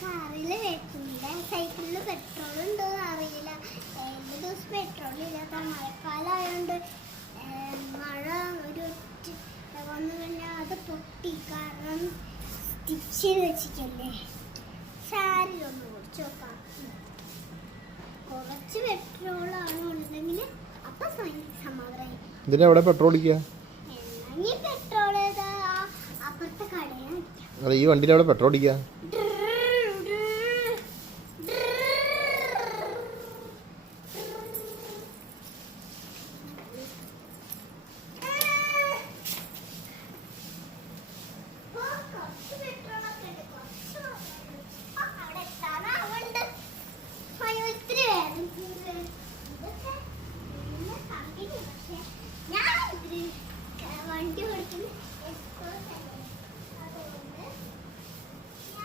കാറില് വെച്ചില്ല. സൈക്കിളിൽ പെട്രോൾ ഉണ്ടോന്ന് അറിയില്ല. ഏത് ദിവസം പെട്രോൾ ഇല്ലാത്ത മഴക്കാലമായോണ്ട് മഴ ഒരു വന്നു കഴിഞ്ഞാൽ അത് പൊട്ടി. കാരണം സ്റ്റിച്ച് ചെയ്ത് വെച്ചിട്ടല്ലേ. സാരിലൊന്ന് കുടിച്ച് നോക്കാം. കുറച്ച് പെട്രോളാണ് ഉണ്ടെങ്കിൽ അപ്പം സമാധാനമായി. ഇതിനെവിടെ പെട്രോൾ അടിക്കുക? പെട്രോൾ അപ്പുറത്തെ കടയാണ്. ഈ വണ്ടിയിൽ എവിടെ പെട്രോൾ അടിക്കുക?